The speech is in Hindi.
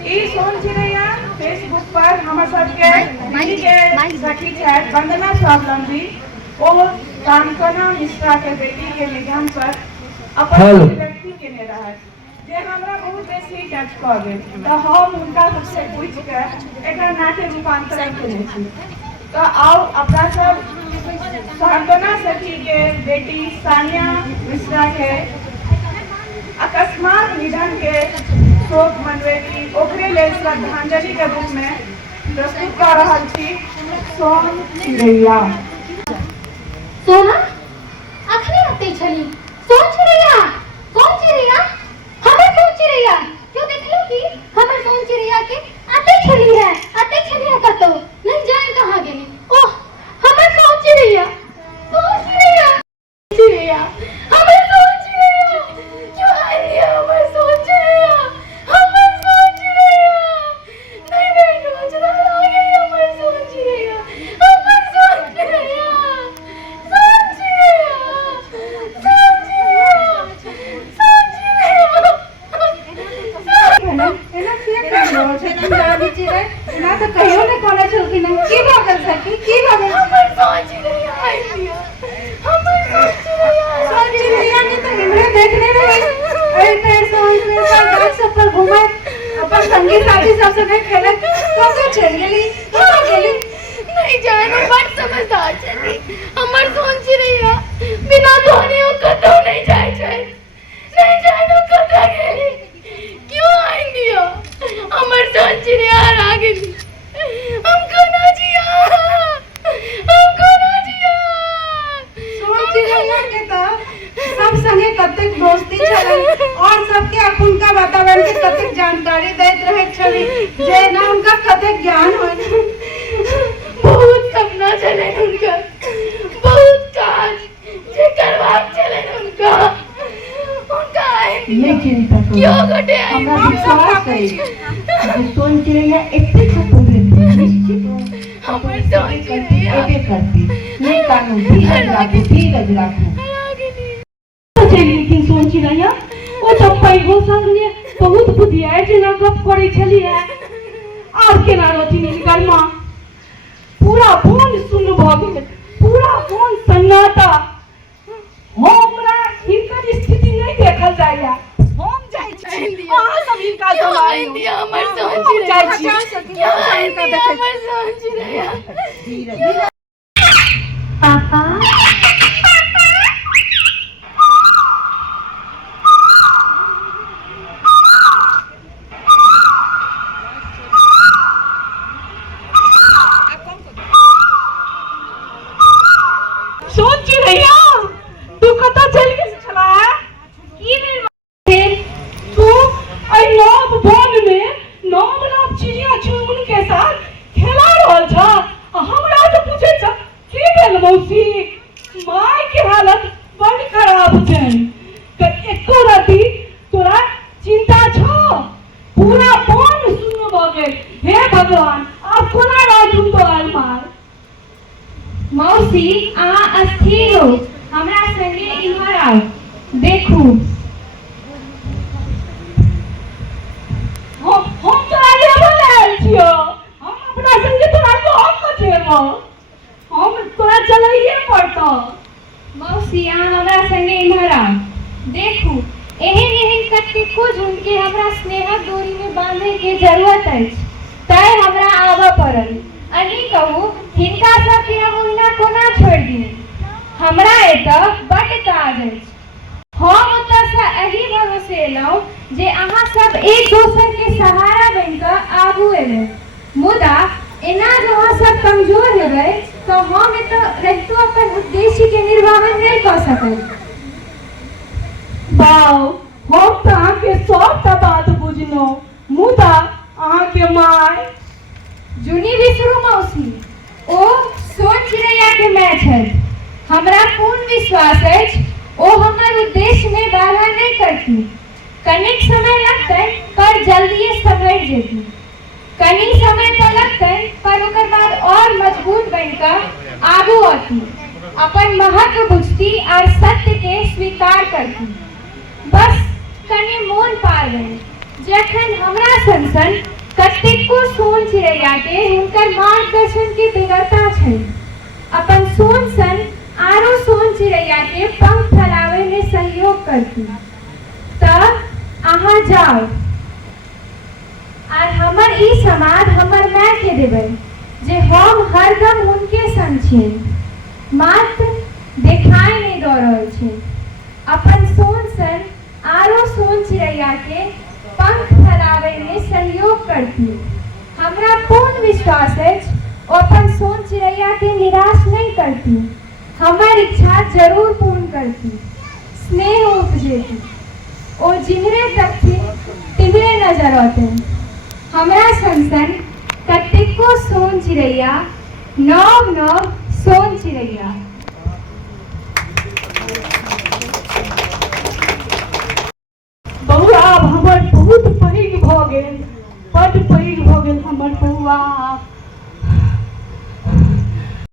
ई सोन चिड़ैया फेसबुक पर हम सबके मिली के सखी छथि वंदना स्वावलंबी ओ कामकना मिश्रा के बेटी के निधन पर अपन अभिव्यक्ति केने रहथि जे हमरा बहुत बेसी टच क गेल तो हम हुनका सबसे पूछि के एकर नाट्य रूपांतरण केने छी। तो आओ अपना सब कामकना सखी के बेटी सानिया मिश्रा के अकस्मात निधन के शोक मनवेली ओकरे लेल श्रद्धांजलि के रूप में प्रस्तुत कर रहल छी सोन चिड़ैया। सोना अखनी आते छली सोन चिड़ैया हमर सोन चिड़ैया क्यों देखलो कि हमर सोन चिड़ैया के आते छली है कतो नहीं जाए कहां गेली। ओह हमर सोन चिड़ैया हमर सोन चिड़ैया क्यों आई है हमर सोन चिड़ैया नहीं मैं रोज आ गई हमर सोन चिड़ैया ना तो कहियो ने कोना छलकी नहीं की भागल सकी की भागल हमर सोन चिड़ैया आई दिया सोन चिड़ैया ने तो इमरे देखने में ऐसे सोन चिड़ैया गाछ सब पर घूमे अपन संगी साथी सब संगे खेले कैसे चल गेली कहां गेली नहीं जाने बड़ समझदार चली हमर सोन चिड़ैया बिना धोने ओ कतो नहीं जाय छै नहीं जानो कतो गेली क्यों आई दिया हमर सोन चिड़ैया आ गेली हमको ना जिया सोन चिड़ैया के तो सब संगे कतेक दोस्ती छलै और सबके अपन का वातावरण के कतेक जानकारी दैत रहै छली जे ना उनका कतेक ज्ञान होय बहुत सपना चले उनका बहुत काज जे करवाक चले उनका ये चिंता करो क्यों गटे हमरा विश्वास है कि सोन चिड़ैया एते खतम निश्चित हमर सोन चिड़ैया एबे करती नहीं कानून धीरज राखू लेकिन सोन चिड़ैया ओ तो पैगो संगे बहुत बुधियार जना गप करै छली है आब केना रोटी निकल मां पूरा फोन सुन भ गेल पूरा फोन सन्नाटा हमरा हिनकर स्थिति नहीं देखल जाइया हम जाय छी अहाँ सब हिनका दबाई हमर सोन चिड़ैया हमर सोन चिड़ैया धीरज पापा सोन चिड़ैया तू कतऽ चल गेल छला की भेल तू आई नव वन में नव चिड़िया चुनमुन के साथ खेला रहल छ हमरा तो पूछे छ की भेल मौसी माय के हालत बड़ खराब छै त एको राति तोरा चिंता छ पूरा वन सुन भ गेल हे भगवान अब कोना राजू तो आल मार मौसी अहाँ अस्थिर हो हमरा संगे इम्हर आओ देखू हम तोरा लेबल आयल छियो हम अपना संगे तोरा लॉक कर देबो हम तोरा चलैए पड़तो मौसी अहाँ हमरा संगे इम्हर आओ देखू एहन कतेको झुंडके हमरा स्नेहक डोरी में बांधे के जरूरत अछि तै हमरा आबऽ पड़ल अही कहू हिनका सबके हम ओहिना कोना छोड़ि दियै हमरा एतऽ बड्ड काज अछि हम ओतऽसँ एही भरोसे एलहुँ जे अहाँ सब एक दोसर के सहारा बनि कऽ आगू एबै मुदा एना जे अहाँ सब कमजोर हेबै तऽ हम एतऽ रहितो अपन उद्देश्य के निर्वाहन नहीं कऽ सकब। बाऊ हम तऽ अहाँके सबटा बात बुझलहुँ मुदा अहाँके माय जुनी बिसरू मौसी ओ सोन चिड़ैया के माय छथि हमरा पूर्ण विश्वास अछि ओ हमर उद्देश्य में बाधा नहीं करती कनिक समय लगतै पर जल्दिए संभल जेती कनी समय तो लगतै पर ओकर बाद और मजबूत बनकर आगू आती अपन महत्व बुझती और सत्य के स्वीकार करती बस कनी मोन पार गए जखन हमरा सन कतेको सोन चिड़ैया के हुनकर मार्गदर्शन के बेगरता छै, अपन सोन सन आरो सोन चिड़ैया के पंख फैलावे में सहयोग करती। तब अहाँ जाओ और हमर ई समाद हमर माय के देबै जे हम हरदम हुनके संग छियनि, मात्र देखाई नहीं दऽ रहल छै। अपन सोन सन आरो सोन चिड़ैया के पंख फैलावे में सहयोग करती। हमरा पूर्ण विश्वास अछि ओ अपन सोन चिड़ैया के निराश नहीं करती, हमर इच्छा जरूर पूर्ण करती, स्नेह उपजेती। ओ जिम्हरे तकती तिम्हरे नजर औते। हमरा सन कतेको सोन चिड़ैया, नव नव सोन चिड़ैया। बौआ आब हमर बहुत पैघ भऽ गेल, बड्ड पैघ भऽ गेल हमर बौआ।